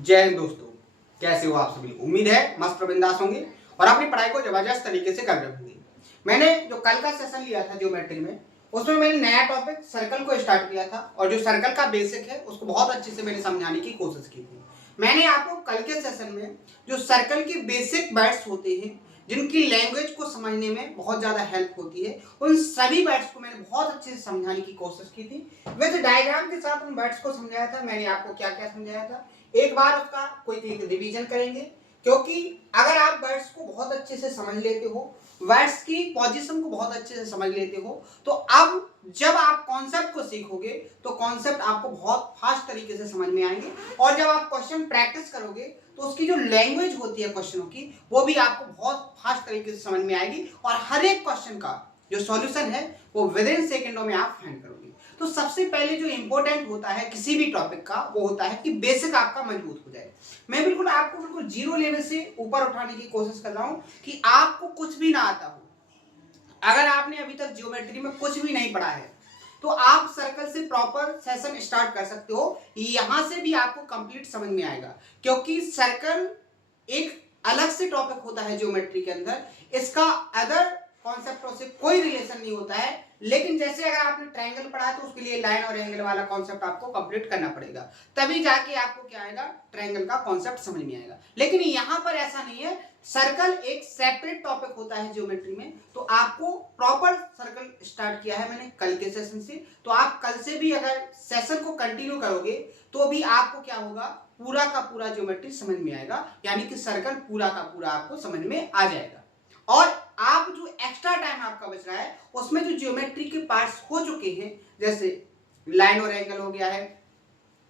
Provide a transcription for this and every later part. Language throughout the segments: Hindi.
जय हिंद दोस्तों, कैसे हो आप सभी। उम्मीद है मस्त बिंदास होंगे और अपनी पढ़ाई को जबरदस्त तरीके से कर रहे होंगे। मैंने जो कल का सेशन लिया था ज्योमेट्री में, उसमें मैंने नया टॉपिक सर्कल को स्टार्ट किया था और जो सर्कल का बेसिक है उसको बहुत अच्छे से मैंने समझाने की कोशिश की थी। मैंने आपको कल के सेशन में जो सर्कल के बेसिक वर्ड्स होते हैं, जिनकी लैंग्वेज को समझने में बहुत ज्यादा हेल्प होती है, उन सभी वर्ड्स को मैंने बहुत अच्छे से समझाने की कोशिश की थी। विद डायग्राम के साथ उन वर्ड्स को समझाया था। मैंने आपको क्या क्या समझाया था, एक बार उसका क्विक रिवीजन करेंगे, क्योंकि अगर आप वर्ड्स को बहुत अच्छे से समझ लेते हो, वर्ड्स की पोजीशन को बहुत अच्छे से समझ लेते हो, तो अब जब आप कॉन्सेप्ट को सीखोगे तो कॉन्सेप्ट आपको बहुत फास्ट तरीके से समझ में आएंगे। और जब आप क्वेश्चन प्रैक्टिस करोगे तो उसकी जो लैंग्वेज होती है क्वेश्चनों की, वो भी आपको बहुत फास्ट तरीके से समझ में आएगी और हर एक क्वेश्चन का जो सॉल्यूशन है वो विद इन सेकेंडों में आप फाइंड करोगे। तो सबसे पहले जो इंपॉर्टेंट होता है किसी भी टॉपिक का, वो होता है कि बेसिक आपका मजबूत हो जाए। मैं बिल्कुल आपको बिल्कुल जीरो लेवल से ऊपर उठाने की कोशिश कर रहा हूं कि आपको कुछ भी ना आता हो। अगर आपने अभी तक ज्योमेट्री में कुछ भी नहीं पढ़ा है तो आप सर्कल से प्रॉपर सेशन स्टार्ट कर सकते हो। यहां से भी आपको कंप्लीट समझ में आएगा, क्योंकि सर्कल एक अलग से टॉपिक होता है ज्योमेट्री के अंदर। इसका अदर कॉन्सेप्टों से कोई रिलेशन नहीं होता है। लेकिन जैसे अगर आपने ट्रायंगल पढ़ा है तो उसके लिए लाइन और एंगल वाला कॉन्सेप्ट आपको कंप्लीट करना पड़ेगा, तभी जाके आपको क्या आएगा, ट्रायंगल का कॉन्सेप्ट समझ में आएगा। लेकिन यहां पर ऐसा नहीं है, सर्कल एक सेपरेट टॉपिक होता है ज्योमेट्री में। तो आपको प्रॉपर सर्कल स्टार्ट किया है मैंने कल के सेशन से, तो आप कल से भी अगर सेशन को कंटिन्यू करोगे तो भी आपको क्या होगा, पूरा का पूरा ज्योमेट्री समझ में आएगा, यानी कि सर्कल पूरा का पूरा आपको समझ में आ जाएगा। और आप जो एक्स्ट्रा टाइम आपका बच रहा है उसमें जो ज्योमेट्री के पार्ट्स हो चुके हैं, जैसे लाइन और एंगल हो गया है,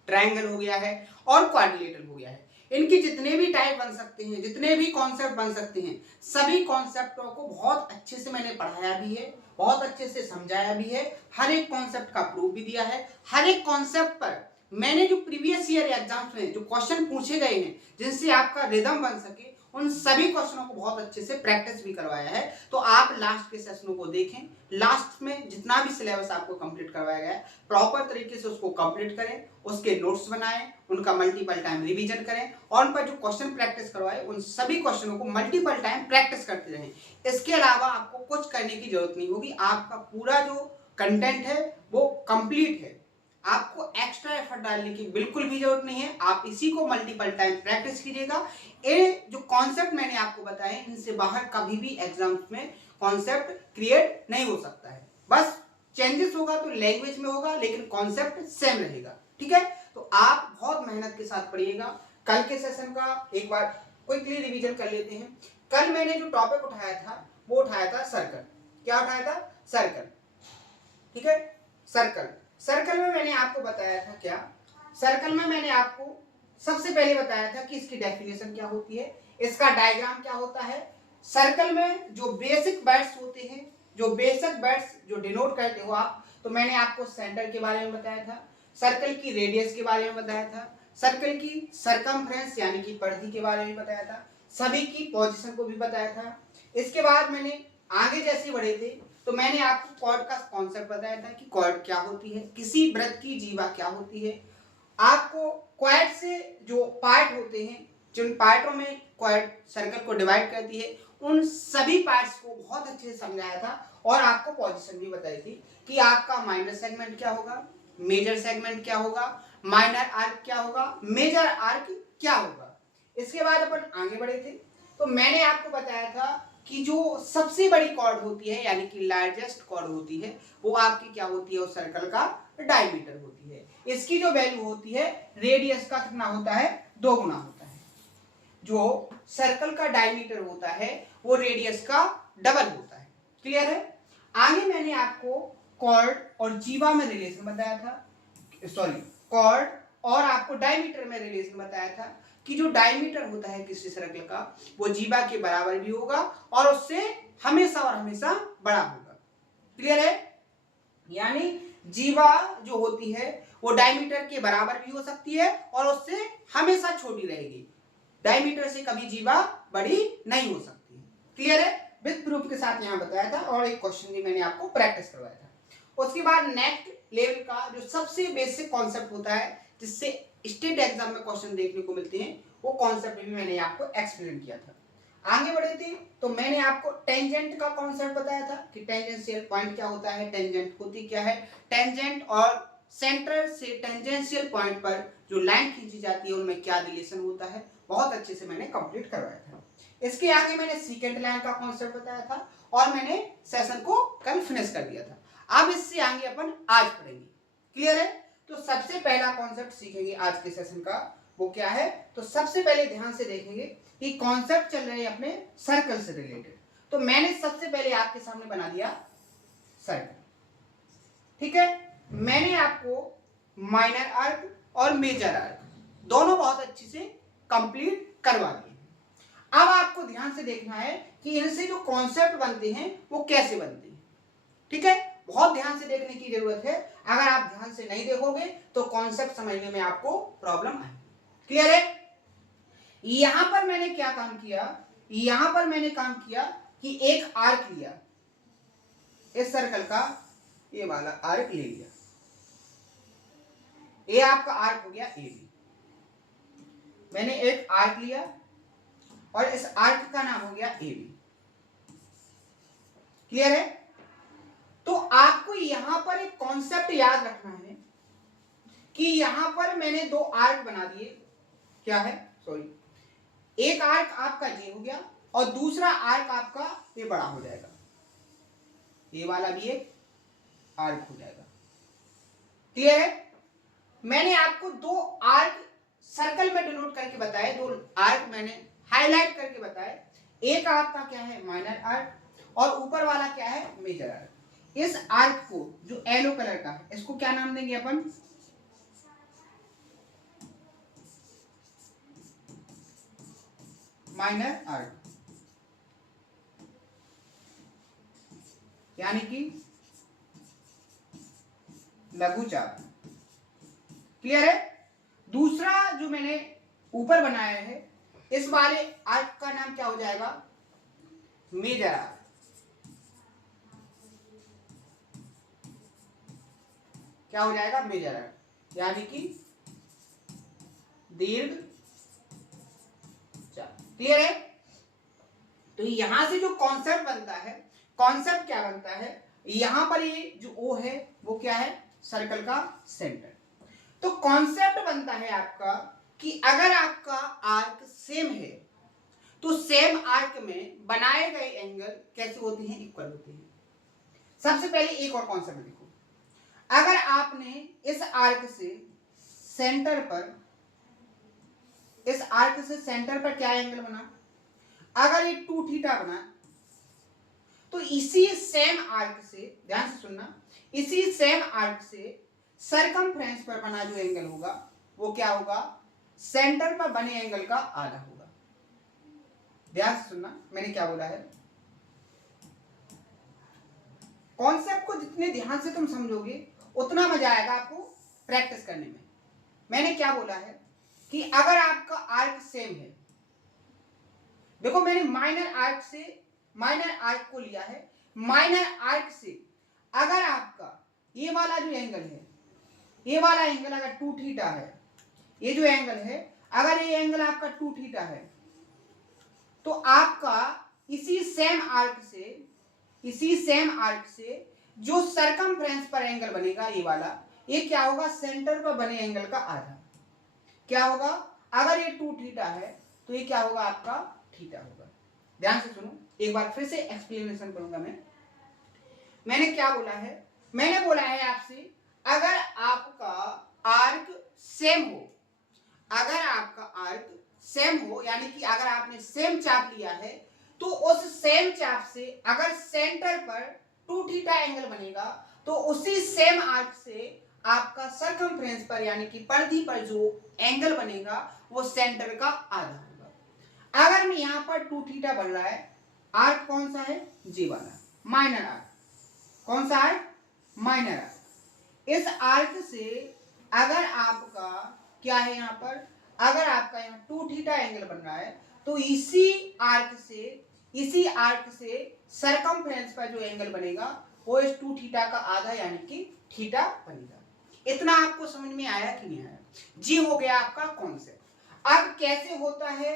ट्रायंगल हो गया है और क्वाड्रिलेटरल हो गया है, इनके जितने भी टाइप बन सकते हैं, जितने भी कॉन्सेप्ट बन सकते हैं, सभी कॉन्सेप्टों को बहुत अच्छे से मैंने पढ़ाया भी है, बहुत अच्छे से समझाया भी है, हर एक कॉन्सेप्ट का प्रूफ भी दिया है। हर एक कॉन्सेप्ट पर मैंने जो प्रीवियस ईयर एग्जाम्स में जो क्वेश्चन पूछे गए हैं, जिनसे आपका रिदम बन सके, उन सभी क्वेश्चनों को बहुत अच्छे से प्रैक्टिस भी करवाया है। तो आप लास्ट के सेशनों को देखें, लास्ट में जितना भी सिलेबस आपको कंप्लीट करवाया गया है प्रॉपर तरीके से उसको कंप्लीट करें, उसके नोट्स बनाएं, उनका मल्टीपल टाइम रिवीजन करें और उन पर जो क्वेश्चन प्रैक्टिस करवाए उन सभी क्वेश्चनों को मल्टीपल टाइम प्रैक्टिस करते रहें। इसके अलावा आपको कुछ करने की जरूरत नहीं होगी, आपका पूरा जो कंटेंट है वो कंप्लीट है, आपको एक्स्ट्रा एफर्ट डालने की बिल्कुल भी जरूरत नहीं है। आप इसी को मल्टीपल टाइम प्रैक्टिस कीजिएगा। ये जो कॉन्सेप्ट मैंने आपको बताए, इनसे बाहर कभी भी एग्जाम्स में कॉन्सेप्ट क्रिएट नहीं हो सकता है। बस चेंजेस होगा तो लैंग्वेज में होगा, लेकिन कॉन्सेप्ट सेम रहेगा। ठीक है, तो आप बहुत मेहनत के साथ पढ़िएगा। कल के सेशन का एक बार क्विकली रिवीजन कर लेते हैं। कल मैंने जो टॉपिक उठाया था वो उठाया था सर्कल। क्या उठाया था? सर्कल। ठीक है, सर्कल। सर्कल में मैंने आपको बताया था क्या, सर्कल में मैंने आपको सबसे पहले बताया था कि इसकी डेफिनेशन क्या होती है, इसका डायग्राम क्या होता है। सर्कल में जो बेसिक वर्ड्स होते हैं, जो बेसिक वर्ड्स जो डिनोट करते हो आप, तो मैंने आपको सेंटर के बारे में बताया था, सर्कल की रेडियस के बारे में बताया था, सर्कल की सरकमफ्रेंस यानी कि परिधि के बारे में बताया था, सभी की पोजीशन को भी बताया था। इसके बाद मैंने आगे जैसे बढ़े थे तो मैंने आपको कॉर्ड का कॉन्सेप्ट बताया था कि कॉर्ड क्या होती है, किसी वृत्त की जीवा क्या होती है। आपको क्वाड से जो पार्ट होते हैं, जिन पार्टों में क्वाड सर्कल को डिवाइड करती है, उन सभी पार्ट्स को बहुत अच्छे से समझाया था और आपको पोजीशन भी बताई थी कि आपका माइनर सेगमेंट क्या होगा, मेजर सेगमेंट क्या होगा, माइनर आर्क क्या होगा, मेजर आर्क क्या होगा। इसके बाद अपन आगे बढ़े थे तो मैंने आपको बताया था कि जो सबसे बड़ी कॉर्ड होती है यानी कि लार्जेस्ट कॉर्ड होती है, वो आपकी क्या होती है, उस सर्कल का डायमीटर होती है। इसकी जो वैल्यू होती है रेडियस का कितना होता है, 2 गुना होता है। जो सर्कल का डायमीटर होता है वो रेडियस का डबल होता है। क्लियर है? आगे मैंने आपको कॉर्ड और जीवा में रिलेशन बताया था, सॉरी, कॉर्ड और आपको डायमीटर में रिलेशन बताया था कि जो डायमीटर होता है किसी सर्कल का वो जीवा के बराबर भी होगा और उससे हमेशा और हमेशा बड़ा होगा। क्लियर है? यानी जीवा जो होती है वो डायमीटर के बराबर भी हो सकती है और उससे हमेशा छोटी रहेगी, डायमीटर से कभी जीवा बड़ी नहीं हो सकती। क्लियर है? विद प्रूफ के साथ यहां बताया था और एक क्वेश्चन भी मैंने आपको प्रैक्टिस करवाया था। उसके बाद नेक्स्ट लेवल का जो सबसे बेसिक कॉन्सेप्ट होता है, जिससे स्टेट एग्जाम में क्वेश्चन देखने को मिलते हैं, वो कॉन्सेप्ट भी मैंने आपको एक्सप्लेन किया था। आगे बढ़े थे तो मैंने आपको टेंजेंट का कॉन्सेप्ट बताया था कि टेंजेंशियल पॉइंट क्या होता है, टेंजेंट होती क्या है, टेंजेंट और सेंटर से टेंजेंशियल पॉइंट पर जो लाइन खींची जाती है उनमें क्या रिलेशन होता है, बहुत अच्छे से मैंने कंप्लीट करवाया था। इसके आगे मैंने सेकंड लाइन का कॉन्सेप्ट बताया था और मैंने सेशन को कल फिनिश कर दिया था। अब इससे आगे अपन आज पढ़ेंगे। क्लियर है? तो सबसे पहला कॉन्सेप्ट सीखेंगे आज के सेशन का, वो क्या है? तो सबसे पहले ध्यान से देखेंगे कि कॉन्सेप्ट चल रहे हैं अपने सर्कल से रिलेटेड। तो मैंने सबसे पहले आपके सामने बना दिया सर्कल, ठीक है। मैंने आपको माइनर आर्क और मेजर आर्क दोनों बहुत अच्छे से कंप्लीट करवा दिए। अब आपको ध्यान से देखना है कि इनसे जो कॉन्सेप्ट बनते हैं वो कैसे बनते हैं, ठीक है। बहुत ध्यान से देखने की जरूरत है, अगर आप ध्यान से नहीं देखोगे तो कॉन्सेप्ट समझने में आपको प्रॉब्लम आएगी। क्लियर है? यहां पर मैंने क्या काम किया, यहां पर मैंने काम किया कि एक आर्क लिया, इस सर्कल का ये वाला आर्क ले लिया, ये आपका आर्क हो गया ए बी। मैंने एक आर्क लिया और इस आर्क का नाम हो गया ए बी। क्लियर है? तो आपको यहां पर एक कॉन्सेप्ट याद रखना है कि यहां पर मैंने दो आर्क बना दिए। क्या है? सॉरी, एक आर्क आपका ये हो गया और दूसरा आर्क आपका ये बड़ा हो जाएगा, ये वाला भी एक आर्क हो जाएगा। क्लियर है? मैंने आपको दो आर्क सर्कल में डिनोट करके बताए, दो आर्क मैंने हाईलाइट करके बताए। एक आपका क्या है? माइनर आर्क, और ऊपर वाला क्या है? Major arc. इस आर्क को जो येलो कलर का है इसको क्या नाम देंगे अपन? माइनर आर्क, यानी कि लघु चाप। क्लियर है? दूसरा जो मैंने ऊपर बनाया है, इस वाले आर्क का नाम क्या हो जाएगा? Major arc. क्या हो जाएगा? मेजर आर्क, यानी कि दीर्घ चाप। क्लियर है? तो यहां से जो कॉन्सेप्ट बनता है, कॉन्सेप्ट क्या बनता है, यहां पर ये जो ओ है वो क्या है? सर्कल का सेंटर। तो कॉन्सेप्ट बनता है आपका कि अगर आपका आर्क सेम है तो सेम आर्क में बनाए गए एंगल कैसे होते हैं? इक्वल होते हैं। सबसे पहले एक और कॉन्सेप्ट देखो, अगर आपने इस आर्क से सेंटर पर, इस आर्क से सेंटर पर क्या एंगल बना? अगर ये 2 थीटा बना तो इसी सेम आर्क से, ध्यान से सुनना, इसी सेम आर्क से सरकमफ्रेंस पर बना जो एंगल होगा वो क्या होगा? सेंटर पर बने एंगल का आधा होगा। ध्यान से सुनना, मैंने क्या बोला है। कॉन्सेप्ट को जितने ध्यान से तुम समझोगे उतना मजा आएगा आपको प्रैक्टिस करने में। मैंने क्या बोला है कि अगर आपका आर्क सेम है, देखो मैंने माइनर आर्क से, माइनर आर्क को लिया है, माइनर आर्क से अगर आपका ये वाला जो एंगल है, ये वाला एंगल अगर 2 थीटा है, ये जो एंगल है अगर ये एंगल आपका 2 थीटा है, तो आपका इसी सेम आर्क से, इसी सेम आर्क से जो सरकमफ्रेंस पर एंगल बनेगा ये वाला, ये क्या होगा? सेंटर पर बने एंगल का आधा। क्या होगा? अगर ये 2 थीटा है तो ये क्या होगा? आपका थीटा होगा। ध्यान से सुनो, एक बार फिर से एक्सप्लेनेशन करूंगा मैं। मैंने क्या बोला है? मैंने बोला है आपसे अगर आपका आर्क सेम हो, अगर आपका आर्क सेम हो, यानी कि अगर आपने सेम चाप लिया है तो उस सेम चाप से अगर सेंटर पर 2 थीटा एंगल बनेगा तो उसी सेम आर्क से आपका सरकमफ्रेंस पर यानी कि परिधि पर जो एंगल बनेगा वो सेंटर का आधा होगा। अगर मैं यहां पर 2 थीटा बन रहा है, आर्क कौन सा है? जी वाला माइनर आर्क। कौन सा आर्क? Minor arc. इस आर्क से अगर आपका क्या है, यहां पर अगर आपका यहाँ 2 थीटा एंगल बन रहा है तो इसी आर्क से सरकमफ्रेंस पर जो एंगल बनेगा वो इस 2 थीटा का आधा यानी कि थीटा बनेगा। इतना आपको समझ में आया कि नहीं आया? जी हो गया आपका कॉन्सेप्ट। अब कैसे होता है,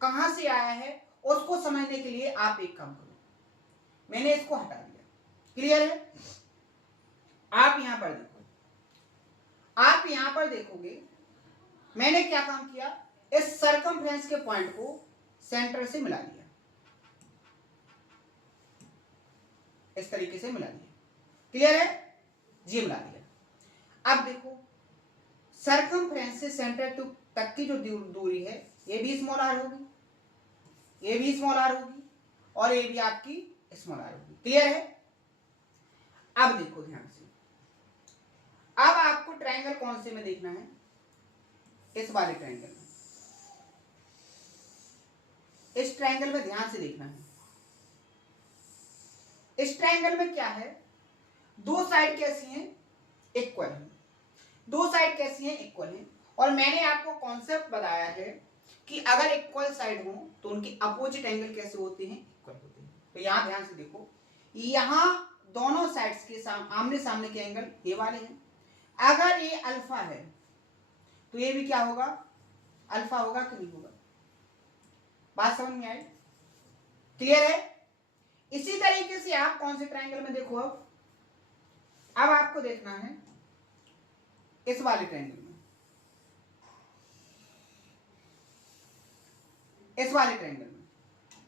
कहां से आया है, उसको समझने के लिए आप एक काम करो, मैंने इसको हटा दिया, क्लियर है। आप यहां पर देखो, आप यहां पर देखोगे मैंने क्या काम किया, इस सरकमफ्रेंस के पॉइंट को सेंटर से मिला दिया, इस तरीके से मिला दिया, क्लियर है जी, मिला दिया। अब देखो सरकमफ्रेंस से सेंटर तक की जो दूरी है ये भी स्मॉल आर होगी, ये भी स्मॉल आर होगी, और ये भी आपकी स्मॉल आर होगी, क्लियर है। अब देखो ध्यान से, अब आपको ट्रायंगल कौन से में देखना है, इस वाले ट्रायंगल में, इस ट्रायंगल में ध्यान से देखना है। इस ट्रायंगल में क्या है, दो साइड कैसी हैं, इक्वल है, दो साइड कैसी हैं, इक्वल है। और मैंने आपको कॉन्सेप्ट बताया है कि अगर इक्वल साइड हो तो उनकी अपोजिट एंगल कैसे होते हैं, इक्वल होते हैं। तो यहां ध्यान से देखो, यहां दोनों साइड्स के आमने सामने के एंगल ये वाले हैं। अगर ये अल्फा है तो ये भी क्या होगा, अल्फा होगा कि नहीं होगा, बात समझ में आई, क्लियर है। इसी तरीके से आप कौन से ट्रायंगल में देखो, अब आपको देखना है इस वाले ट्रायंगल में, इस वाले ट्रायंगल में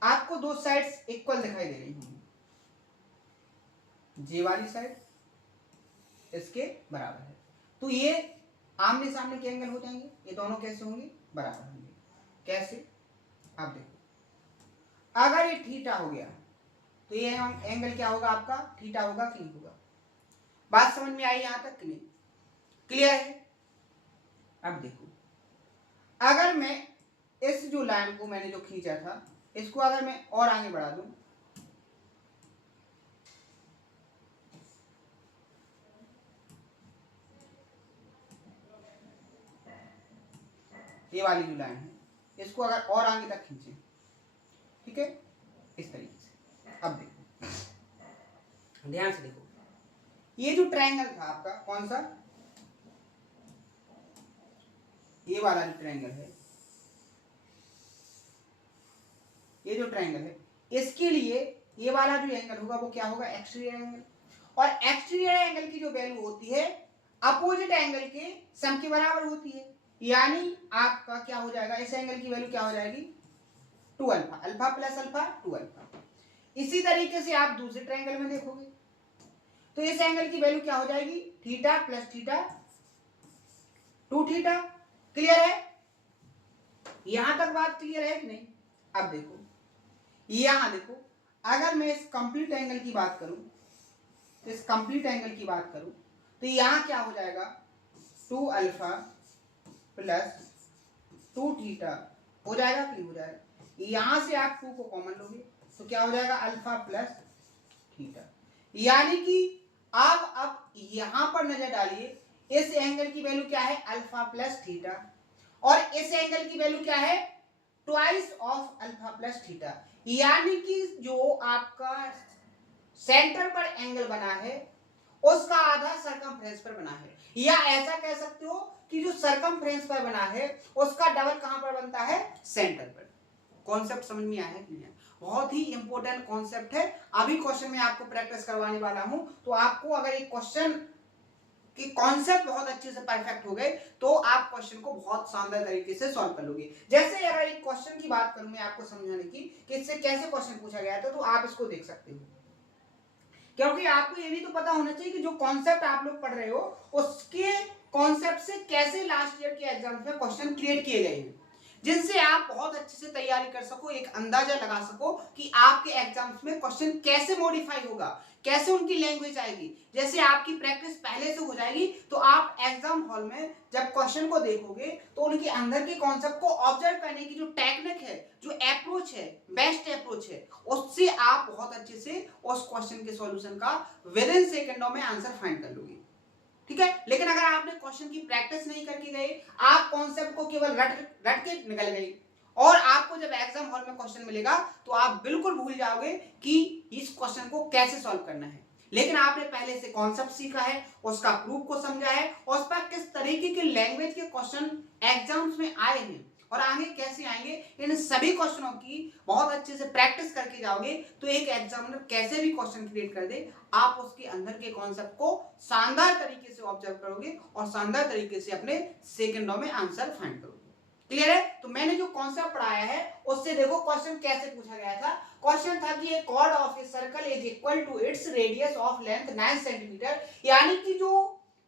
आपको दो साइड्स इक्वल दिखाई दे रही होंगी, जे वाली साइड इसके बराबर है, तो ये आमने सामने के एंगल हो जाएंगे, ये दोनों कैसे होंगे, बराबर होंगे। कैसे, आप देखो अगर ये थीटा हो गया तो ये एंगल क्या होगा आपका, थीटा होगा कि नहीं होगा, बात समझ में आई यहां तक कि नहीं, क्लियर है। अब देखो अगर मैं इस जो लाइन को मैंने जो खींचा था इसको अगर मैं और आगे बढ़ा दूं, ये वाली जो लाइन है इसको अगर और आगे तक खींचे, ठीक है, इस तरीके से। अब देखो ध्यान से देखो, ये जो ट्रायंगल था आपका कौन सा, ये वाला जो ट्रायंगल है, ये जो ट्रायंगल है इसके लिए ये वाला जो एंगल होगा वो क्या होगा, एक्सटीरियर एंगल। और एक्सटीरियर एंगल की जो वैल्यू होती है अपोजिट एंगल के सम के बराबर होती है, यानी आपका क्या हो जाएगा, इस एंगल की वैल्यू क्या हो जाएगी, 2 alpha, alpha plus alpha 2 alpha. इसी तरीके से आप दूसरे ट्रायंगल में देखोगे तो इस एंगल की वैल्यू क्या हो जाएगी, theta plus theta 2 theta, clear है, यहां तक बात क्लियर है कि नहीं। अब देखो यहां देखो, अगर मैं इस कंप्लीट एंगल की बात करूं, तो इस कंप्लीट एंगल की बात करूं तो यहां क्या हो जाएगा, 2 अल्फा प्लस 2 थीटा हो जाएगा कि नहीं हो जाएगा, यहां से आप 2 को कॉमन लोगे तो क्या हो जाएगा, अल्फा प्लस थीटा। यानी कि आप अब यहां पर नजर डालिए, इस एंगल की वैल्यू क्या है, अल्फा प्लस थीटा, और इस एंगल की वैल्यू क्या है, twice of alpha plus theta. यानी कि जो आपका सेंटर पर एंगल बना है उसका आधा सरकमफ्रेंस पर बना है, या ऐसा कह सकते हो कि जो सरकमफ्रेंस पर बना है उसका डबल कहां पर बनता है, सेंटर पर। कॉन्सेप्ट समझ में आया है कि नहीं, बहुत ही इंपॉर्टेंट कॉन्सेप्ट है। अभी क्वेश्चन में आपको प्रैक्टिस करवाने वाला हूं, तो आपको अगर एक क्वेश्चन कि कॉन्सेप्ट बहुत अच्छे से परफेक्ट हो गए तो आप क्वेश्चन को बहुत शानदार तरीके से सॉल्व कर लोगे। जैसे अगर एक क्वेश्चन की बात करूं मैं आपको समझाने की कि इससे कैसे क्वेश्चन पूछा गया था, तो आप इसको देख सकते हो, क्योंकि आपको ये भी तो पता होना चाहिए कि जो कॉन्सेप्ट आप लोग पढ़ रहे हो उसके कॉन्सेप्ट से कैसे लास्ट ईयर के एग्जाम में क्वेश्चन क्रिएट किए गए हैं, जिनसे आप बहुत अच्छे से तैयारी कर सको, एक अंदाजा लगा सको कि आपके एग्जाम्स में क्वेश्चन कैसे मॉडिफाई होगा, कैसे उनकी लैंग्वेज आएगी। जैसे आपकी प्रैक्टिस पहले से हो जाएगी तो आप एग्जाम हॉल में जब क्वेश्चन को देखोगे तो उनके अंदर के कॉन्सेप्ट को ऑब्जर्व करने की जो टेक्निक है, जो अप्रोच है, बेस्ट अप्रोच है, उससे आप बहुत अच्छे से उस क्वेश्चन के सॉल्यूशन का विद इन सेकंडों में आंसर फाइंड कर लोगे, ठीक है। लेकिन अगर आपने क्वेश्चन की प्रैक्टिस नहीं करके गए, आप कॉन्सेप्ट को केवल रट के निकल गए और आपको जब एग्जाम हॉल में क्वेश्चन मिलेगा तो आप बिल्कुल भूल जाओगे कि इस क्वेश्चन को कैसे सॉल्व करना है। लेकिन आपने पहले से कॉन्सेप्ट सीखा है, उसका प्रूफ को समझा है और उस पर किस तरीके के लैंग्वेज के क्वेश्चन एग्जाम्स में आए हैं और आगे कैसे आएंगे, इन सभी क्वेश्चनों की बहुत अच्छे से प्रैक्टिस करके जाओगे तो एक एग्जामिनर कैसे भी क्वेश्चन क्रिएट कर दे, आप उसके अंदर के कॉन्सेप्ट को शानदार तरीके से ऑब्जर्व करोगे और शानदार तरीके से अपने सेकंडों में आंसर फाइंड करोगे। क्लियर है? तो मैंने जो कॉन्सेप्ट पढ़ाया है उससे देखो क्वेश्चन कैसे पूछा गया था। क्वेश्चन था कि a chord of a circle is equal to its radius of length 9 centimetre, यानी कि जो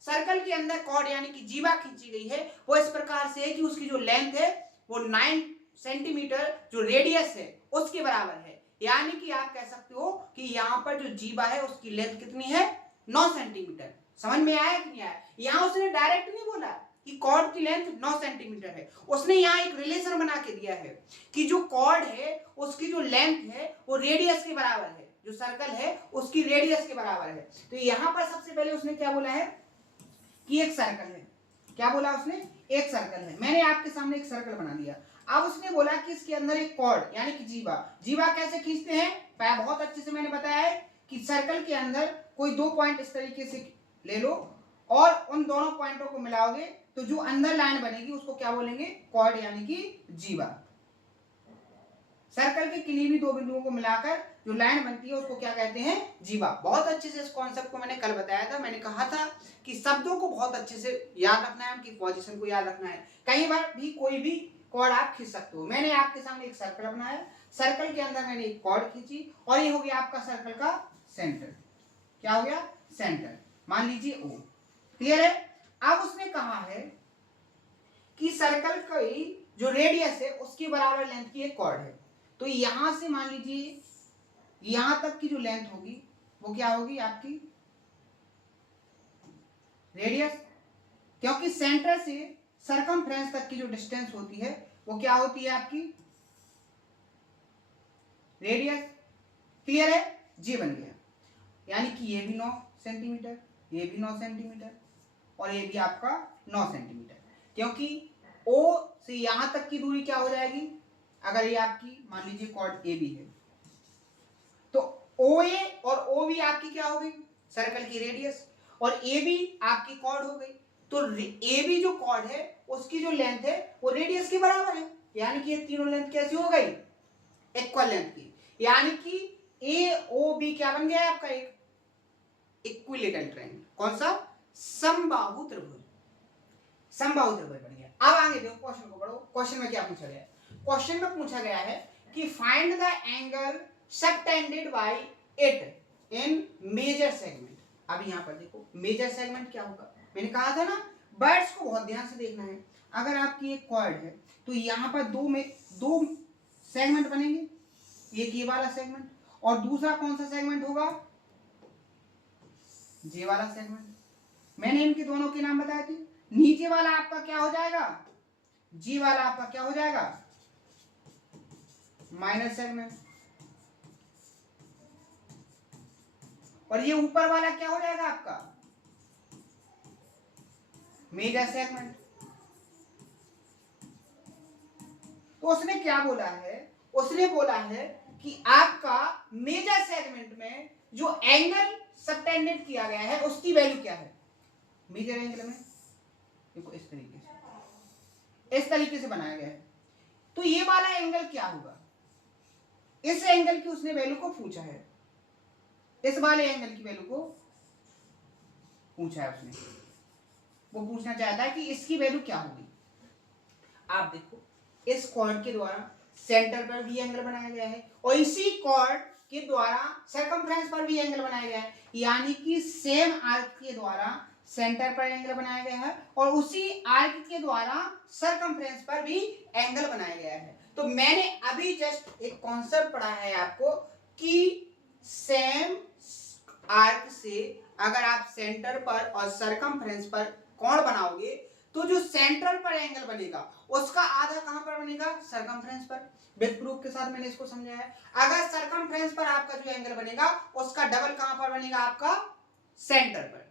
सर्कल के अंदर कॉर्ड यानी कि जीवा खींची गई है वो इस प्रकार से है कि उसकी जो लेंथ है वो 9 सेंटीमीटर जो रेडियस है उसके बराबर है। यानी कि आप कह सकते हो कि यहाँ पर जो जीवा है उसकी लेंथ कितनी है, 9 सेंटीमीटर। समझ में आया कि नहीं आया? यहाँ उसने डायरेक्ट नहीं बोला कि कॉर्ड की लेंथ 9 सेंटीमीटर है, उसने यहाँ एक रिलेशन बना के दिया है कि जो कॉर्ड है उसकी जो लेंथ है वो रेडियस के बराबर है, जो सर्कल है उसकी रेडियस के बराबर है। तो यहाँ पर सबसे पहले उसने क्या बोला है कि एक सर्कल है। क्या बोला उसने? एक सर्कल है। मैंने आपके सामने एक सर्कल बना दिया। अब उसने बोला कि इसके अंदर एक कॉर्ड यानी कि जीवा, जीवा कैसे खींचते हैं बहुत अच्छे से मैंने बताया है कि सर्कल के अंदर कोई दो पॉइंट इस तरीके से ले लो और उन दोनों पॉइंटों को मिलाओगे तो जो अंदर लाइन बनेगी उसको क्या बोलेंगे, कॉर्ड यानी कि जीवा। सर्कल के किन्हीं भी दो बिंदुओं को मिलाकर जो लाइन बनती है उसको क्या कहते हैं, जीवा। बहुत अच्छे से इस कॉन्सेप्ट को मैंने कल बताया था। मैंने कहा था कि शब्दों को बहुत अच्छे से याद रखना है, उनकी पोजीशन को याद रखना है। कई बार भी कोई भी कॉर्ड आप खींच सकते हो। मैंने आपके सामने एक सर्कल बनाया, सर्कल के अंदर मैंने एक कॉर्ड खींची और ये हो गया आपका सर्कल का सेंटर। क्या हो गया? सेंटर। मान लीजिए O। क्लियर है? अब उसने कहा है कि सर्कल की जो रेडियस है उसके बराबर लेंथ की एक कॉर्ड है। तो यहां से मान लीजिए यहां तक की जो लेंथ होगी वो क्या होगी आपकी रेडियस, क्योंकि सेंटर से सरकमफ्रेंस तक की जो डिस्टेंस होती है वो क्या होती है आपकी रेडियस। क्लियर है? जी बन गया। यानी कि ये भी 9 सेंटीमीटर, ये भी 9 सेंटीमीटर और ये भी आपका 9 सेंटीमीटर, क्योंकि O से यहां तक की दूरी क्या हो जाएगी, अगर ये आपकी मान लीजिए कॉर्ड ए बी है तो OA और OB आपकी क्या हो गई, सर्कल की रेडियस, और AB आपकी कॉर्ड हो गई। तो AB जो कॉर्ड है उसकी जो लेंथ है वो रेडियस के बराबर है, यानी कि ये तीनों लेंथ कैसी हो गई, इक्वल लेंथ की। यानी कि AOB क्या बन गया है आपका एक इक्विलेटरल ट्रायंगल। कौन सा? समबाहु त्रिभुज। समबाहु त्रिभुज बन गया। अब आगे देखो क्वेश्चन को पढ़ो। क्वेश्चन में क्या पूछा गया है? क्वेश्चन में पूछा गया है कि find the angle subtended by it in major segment. अब यहां पर देखो मेजर सेगमेंट क्या होगा, मैंने कहा था ना वर्ड्स को बहुत ध्यान से देखना है। अगर आपकी एक कॉर्ड है तो यहां पर दो सेगमेंट बनेंगे, एक ये वाला सेगमेंट और दूसरा कौन सा सेगमेंट होगा, जे वाला सेगमेंट। मैंने इनके दोनों के नाम बताए थे। नीचे वाला आपका क्या हो जाएगा, जी वाला आपका क्या हो जाएगा, माइनर सेगमेंट, और ये ऊपर वाला क्या हो जाएगा आपका मेजर सेगमेंट। तो उसने क्या बोला है, उसने बोला है कि आपका मेजर सेगमेंट में जो एंगल सबटेंडेड किया गया है उसकी वैल्यू क्या है। मेजर एंगल में देखो इस तरीके से बनाया गया है। तो ये वाला एंगल क्या होगा, इस एंगल की उसने वैल्यू को पूछा है, इस वाले एंगल की वैल्यू को पूछा है उसने। वो पूछना चाहता है कि इसकी वैल्यू क्या होगी। आप देखो इस कॉर्ड के द्वारा सेंटर पर भी एंगल बनाया गया है और इसी कॉर्ड के द्वारा सरकमफ्रेंस पर भी एंगल बनाया गया है, यानी कि सेम आर्क के द्वारा सेंटर पर एंगल बनाया गया है और उसी आर्क के द्वारा सरकमफ्रेंस पर भी एंगल बनाया गया है। तो मैंने अभी जस्ट एक कॉन्सेप्ट पढ़ा है आपको कि सेम आर्क से अगर आप सेंटर पर और सरकमफ्रेंस पर कोण बनाओगे तो जो सेंटर पर एंगल बनेगा उसका आधा कहां पर बनेगा, सरकमफ्रेंस पर। विद प्रूफ के साथ मैंने इसको समझाया है। अगर सरकमफ्रेंस पर आपका जो एंगल बनेगा उसका डबल कहां पर बनेगा, आपका सेंटर पर।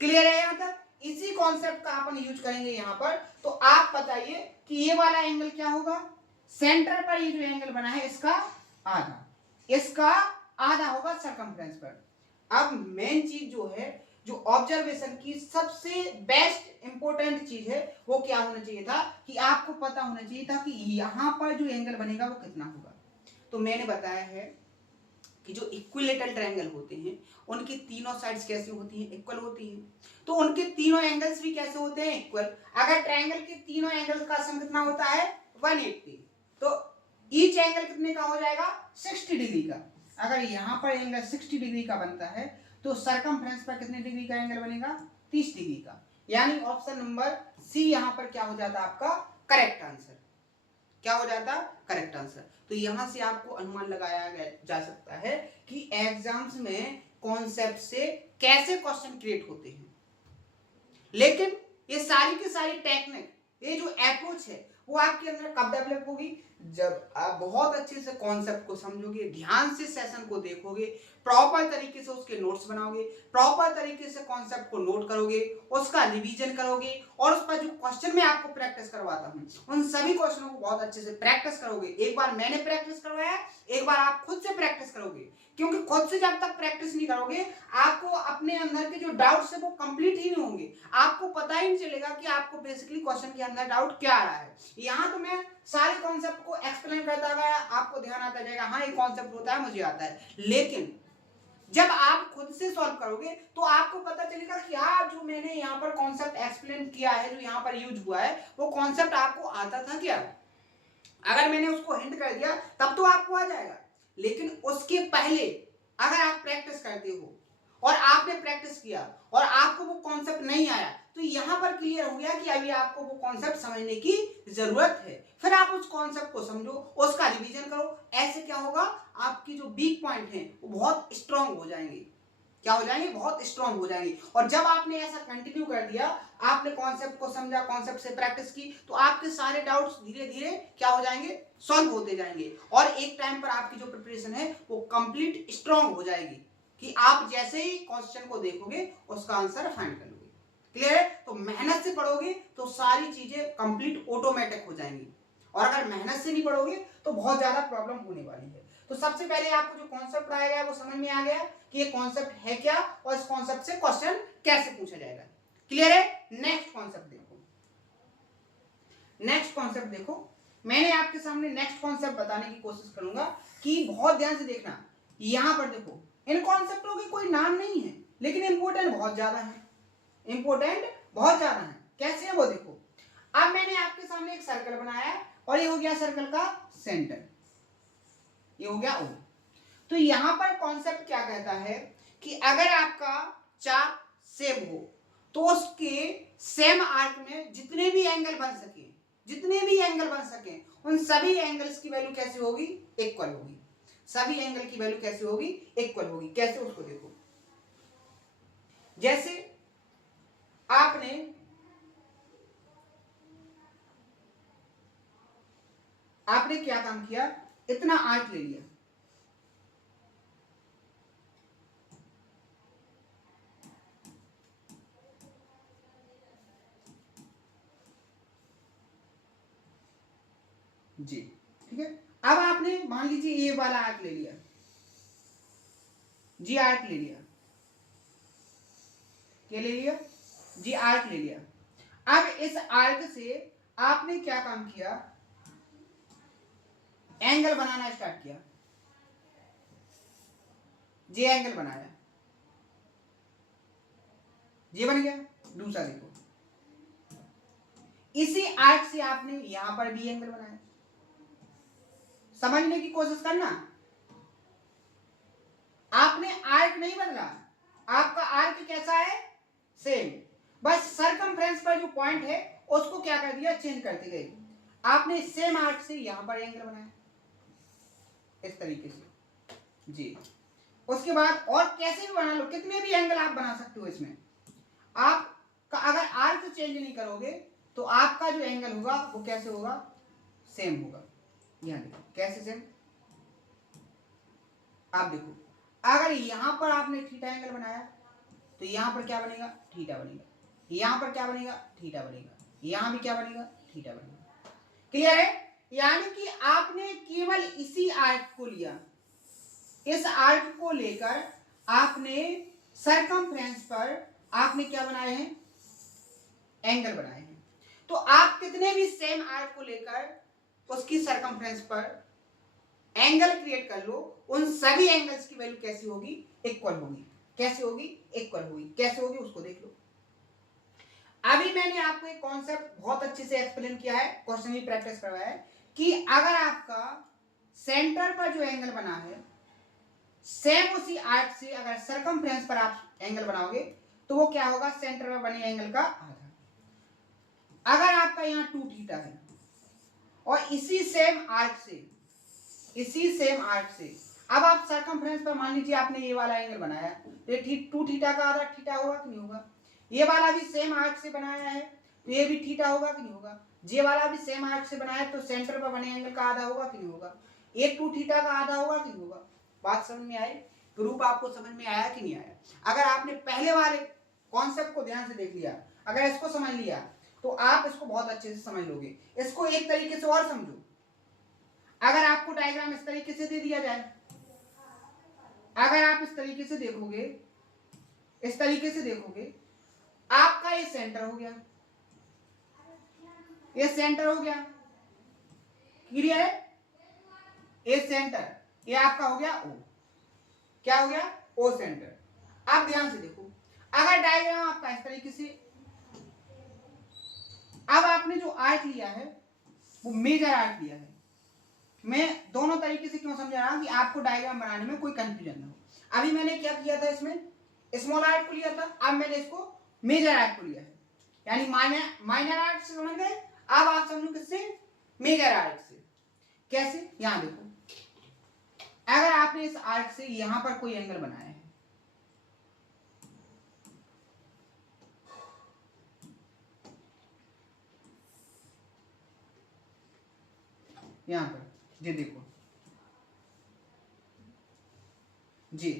क्लियर है यहां तक? इसी कॉन्सेप्ट का अपन यूज करेंगे यहां पर। तो आप बताइए कि ये वाला एंगल क्या होगा, सेंटर पर ये जो एंगल बना है इसका आधा होगा सरकमफ्रेंस पर। अब मेन चीज जो है, जो ऑब्जर्वेशन की सबसे बेस्ट इंपॉर्टेंट चीज है, वो क्या होना चाहिए था कि आपको पता होना चाहिए था कि यहां पर जो एंगल बनेगा वो कितना होगा। तो मैंने बताया है कि जो इक्विलेटरल ट्रायंगल होते हैं उनकी तीनों साइड्स कैसी होती हैं, इक्वल होती हैं। तो उनके तीनों एंगल्स भी कैसे होते हैं, इक्वल। अगर ट्रायंगल के तीनों एंगल्स का सम कितना होता है 180, तो ईच एंगल कितने का हो जाएगा 60 डिग्री का। अगर यहाँ पर एंगल 60 डिग्री का बनता है तो सरकमफ्रेंस पर कितने डिग्री का एंगल बनेगा 30 डिग्री का। यानी ऑप्शन नंबर सी यहाँ पर क्या हो जाता है आपका करेक्ट आंसर, क्या हो जाता करेक्ट आंसर। तो यहां से आपको अनुमान लगाया जा सकता है कि एग्जाम्स में कॉन्सेप्ट से कैसे क्वेश्चन क्रिएट होते हैं। लेकिन ये सारी की सारी टेक्निक, ये जो अप्रोच है वो आपके अंदर कब डेवलप होगी, जब आप बहुत अच्छे से कॉन्सेप्ट को समझोगे, ध्यान से सेशन को देखोगे, प्रॉपर तरीके से उसके नोट्स बनाओगे, प्रॉपर तरीके से कॉन्सेप्ट को नोट करोगे, उसका रिवीजन करोगे और उस पर जो क्वेश्चन मैं आपको प्रैक्टिस करवाता हूं उन सभी क्वेश्चनों को बहुत अच्छे से प्रैक्टिस करोगे। एक बार मैंने प्रैक्टिस करवाया, एक बार आप खुद से प्रैक्टिस करोगे, क्योंकि खुद से जब तक प्रैक्टिस नहीं करोगे आपको अपने अंदर के जो डाउट्स है वो कंप्लीट ही नहीं होंगे, आपको पता ही नहीं चलेगा कि आपको बेसिकली क्वेश्चन के अंदर डाउट क्या आ रहा है। यहाँ तो मैं सारे कॉन्सेप्ट को एक्सप्लेन करता गया, आपको ध्यान आता जाएगा हाँ ये कॉन्सेप्ट होता है मुझे आता है, लेकिन जब आप खुद से सॉल्व करोगे तो आपको पता चलेगा कि हाँ जो मैंने यहाँ पर कॉन्सेप्ट एक्सप्लेन किया है, जो यहाँ पर यूज हुआ है वो कॉन्सेप्ट आपको आता था क्या। अगर मैंने उसको हिंट कर दिया तब तो आपको आ जाएगा, लेकिन उसके पहले अगर आप प्रैक्टिस करते हो और आपने प्रैक्टिस किया और आपको वो कॉन्सेप्ट नहीं आया तो यहां पर क्लियर हो गया कि अभी आपको वो कॉन्सेप्ट समझने की जरूरत है। फिर आप उस कॉन्सेप्ट को समझो, उसका रिवीजन करो, ऐसे क्या होगा आपकी जो वीक पॉइंट है वो बहुत स्ट्रांग हो जाएंगे। क्या हो जाएंगे, बहुत स्ट्रांग हो जाएंगे। और जब आपने ऐसा कंटिन्यू कर दिया, आपने कॉन्सेप्ट को समझा, कॉन्सेप्ट से प्रैक्टिस की, तो आपके सारे डाउट्स धीरे धीरे क्या हो जाएंगे, सॉल्व होते जाएंगे और एक टाइम पर आपकी जो प्रिपरेशन है वो कंप्लीट स्ट्रांग हो जाएगी कि आप जैसे ही क्वेश्चन को देखोगे उसका आंसर फाइंड कर लोगे। क्लियर है। तो मेहनत से पढ़ोगे तो सारी चीजें कंप्लीट ऑटोमेटिक हो जाएंगी, और अगर मेहनत से नहीं पढ़ोगे तो बहुत ज्यादा प्रॉब्लम होने वाली है। तो सबसे पहले आपको जो कॉन्सेप्ट पढ़ाया गया वो समझ में आ गया कि ये कॉन्सेप्ट है क्या और इस कॉन्सेप्ट से क्वेश्चन कैसे पूछा जाएगा। क्लियर है। नेक्स्ट कॉन्सेप्ट देखो, नेक्स्ट कॉन्सेप्ट देखो, मैंने आपके सामने नेक्स्ट कॉन्सेप्ट बताने की कोशिश करूंगा कि बहुत ध्यान से देखना। यहां पर देखो इन कॉन्सेप्टों के कोई नाम नहीं है लेकिन इंपॉर्टेंट बहुत ज्यादा है, इंपॉर्टेंट बहुत ज्यादा है। कैसे है वो देखो। अब मैंने आपके सामने एक सर्कल बनाया है और ये हो गया सर्कल का सेंटर, ये हो गया ओ। तो यहां पर कॉन्सेप्ट क्या कहता है कि अगर आपका चाप सेम हो तो उसके सेम आर्क में जितने भी एंगल बन सके, जितने भी एंगल बन सके उन सभी एंगल्स की वैल्यू कैसे होगी, इक्वल होगी। सभी एंगल की वैल्यू कैसे होगी, इक्वल होगी। कैसे, उसको देखो। जैसे आपने क्या काम किया, इतना आर्क ले लिया, जी ठीक है। अब आपने मान लीजिए ये वाला आर्क ले लिया, जी आर्क ले लिया, क्या ले लिया, जी आर्क ले लिया। अब इस आर्क से आपने क्या काम किया, एंगल बनाना स्टार्ट किया, जे एंगल बनाया, ये बन गया। दूसरा देखो, इसी आर्क से आपने यहां पर बी एंगल बनाया। समझने की कोशिश करना, आपने आर्क नहीं बदला, आपका आर्क कैसा है, सेम, बस सरकमफ्रेंस पर जो पॉइंट है उसको क्या कर दिया, चेंज करते गए। आपने सेम आर्क से यहां पर एंगल बनाया इस तरीके से जी। उसके बाद और कैसे भी बना लो, कितने भी एंगल आप बना सकते हो इसमें। आपका अगर आर्क चेंज नहीं करोगे तो आपका जो एंगल होगा वो कैसे होगा, सेम होगा। यहां देखो कैसे सेम, आप देखो अगर यहां पर आपने थीटा एंगल बनाया तो यहां पर क्या बनेगा, थीटा बनेगा, यहां पर क्या बनेगा, थीटा बनेगा, यहां भी क्या बनेगा, थीटा बनेगा। क्लियर है। यानी कि आपने केवल इसी आर्क को लिया, इस आर्क को लेकर आपने सरकमफ्रेंस पर आपने क्या बनाए हैं, एंगल बनाए हैं। तो आप कितने भी सेम आर्क को लेकर उसकी सरकमफ्रेंस पर एंगल क्रिएट कर लो, उन सभी एंगल्स की वैल्यू कैसी होगी, इक्वल होगी। कैसे होगी, इक्वल होगी। कैसे होगी उसको देख लो। अभी मैंने आपको एक कॉन्सेप्ट बहुत अच्छे से एक्सप्लेन किया है, क्वेश्चन भी प्रैक्टिस करवाया है कि अगर आपका सेंटर पर जो एंगल बना है सेम उसी आर्क से अगर सरकमफ्रेंस पर आप एंगल बनाओगे तो वो क्या होगा, सेंटर पर बने एंगल का आधा। अगर आपका यहाँ 2 थीटा है और इसी सेम आर्क से अब आप सरकमफ्रेंस पर मान लीजिए आपने ये वाला एंगल बनाया तो ये 2 थीटा का आधा थीटा होगा कि नहीं होगा। ये वाला भी सेम आर्क से बनाया है तो ये भी थीटा होगा कि नहीं होगा। ये वाला भी सेम आर्क से बनाया है तो सेंटर पर बने एंगल का आधा होगा कि नहीं होगा। ये 2 थीटा का आधा होगा कि नहीं होगा। बात समझ में आई, प्रूफ आपको समझ में आया कि नहीं आया। अगर आपने पहले वाले कॉन्सेप्ट को ध्यान से देख लिया, अगर इसको समझ लिया तो आप इसको बहुत अच्छे से समझ लोगे। इसको एक तरीके से और समझो, अगर आपको डायग्राम इस तरीके से दे दिया जाए, अगर आप इस तरीके से देखोगे, इस तरीके से देखोगे, आपका ये सेंटर हो गया, ये सेंटर हो गया, क्लियर है। ये सेंटर, ये आपका हो गया ओ, क्या हो गया, ओ सेंटर। आप ध्यान से देखो, अगर डायग्राम आपका इस तरीके से, अब आपने जो आर्क लिया है वो मेजर आर्क लिया है। मैं दोनों तरीके से क्यों समझा रहा हूं कि आपको डायग्राम बनाने में कोई कंफ्यूजन ना हो। अभी मैंने क्या किया था, इसमें स्मॉल आर्क को लिया था, अब मैंने इसको मेजर आर्क को लिया है, यानी माइनर आर्क से समझ गए। अब आप समझो किससे, मेजर आर्क से। कैसे, यहां देखो, अगर आपने इस आर्क से यहां पर कोई एंगल बनाया है, यहां पर जी देखो जी,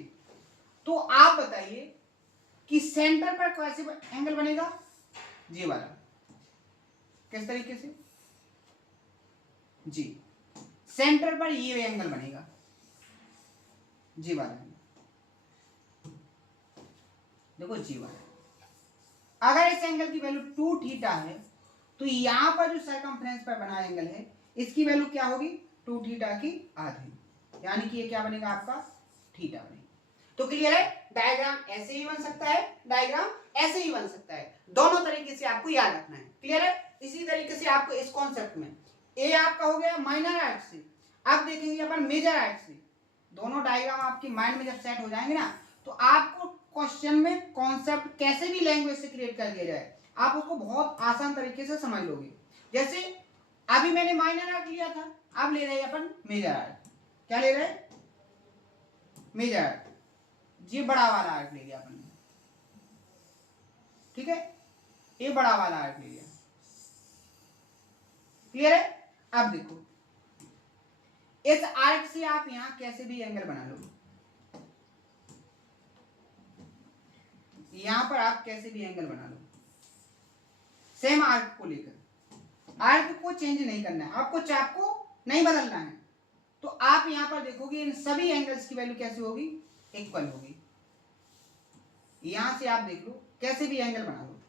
तो आप बताइए कि सेंटर पर कैसे एंगल बनेगा, जी वाला, किस तरीके से जी, सेंटर पर ये एंगल बनेगा, जी वाला, देखो जी वाला। अगर इस एंगल की वैल्यू 2 थीटा है तो यहां पर जो सरकमफ्रेंस पर बना एंगल है इसकी वैल्यू क्या होगी, 2 थीटा की आधी, यानी कि ये क्या बनेगा आपका, थीटा बनेगा। तो क्लियर है, डायग्राम ऐसे ही बन सकता है, डायग्राम ऐसे ही बन सकता है, दोनों तरीके से आपको याद रखना है। क्लियर है। इसी तरीके से आपको इस कॉन्सेप्ट में ए आपका हो गया माइनर आर्क से, अब देखेंगे अपन मेजर आर्क से। दोनों डायग्राम आपके माइंड में जब सेट हो जाएंगे ना तो आपको क्वेश्चन में कॉन्सेप्ट कैसे भी लैंग्वेज से क्रिएट कर दिया जाए आप उसको बहुत आसान तरीके से समझ लोगे। जैसे अभी मैंने माइनर आर्क लिया था, अब ले रहे हैं अपन मेजर आर्क। क्या ले रहे हैं, मेजर आर्क, ये बड़ा वाला आर्क ले लिया अपन, ठीक है, ये बड़ा वाला आर्क ले लिया। क्लियर है। अब देखो इस आर्क से आप यहां कैसे भी एंगल बना लो, यहां पर आप कैसे भी एंगल बना लो, सेम आर्क को लेकर, आर्क को चेंज नहीं करना है आपको, चाप को नहीं बदलना है। तो आप यहां पर देखोगे इन सभी एंगल्स की वैल्यू कैसी होगी, इक्वल होगी। यहां से आप देख लो कैसे भी एंगल बना लो,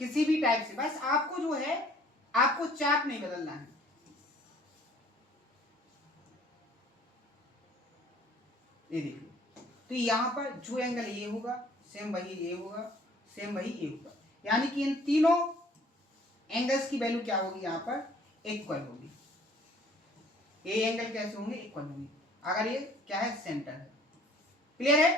किसी भी टाइप से, बस आपको जो है आपको चाप नहीं बदलना है। ये देखो, तो यहां पर जो एंगल ये होगा सेम वही ये होगा, सेम वही ये होगा, यानी कि इन तीनों एंगल्स की वैल्यू क्या होगी, यहां पर इक्वल होगी। ये एंगल कैसे होंगे, इक्वल होंगे, अगर ये क्या है, सेंटर है। क्लियर है,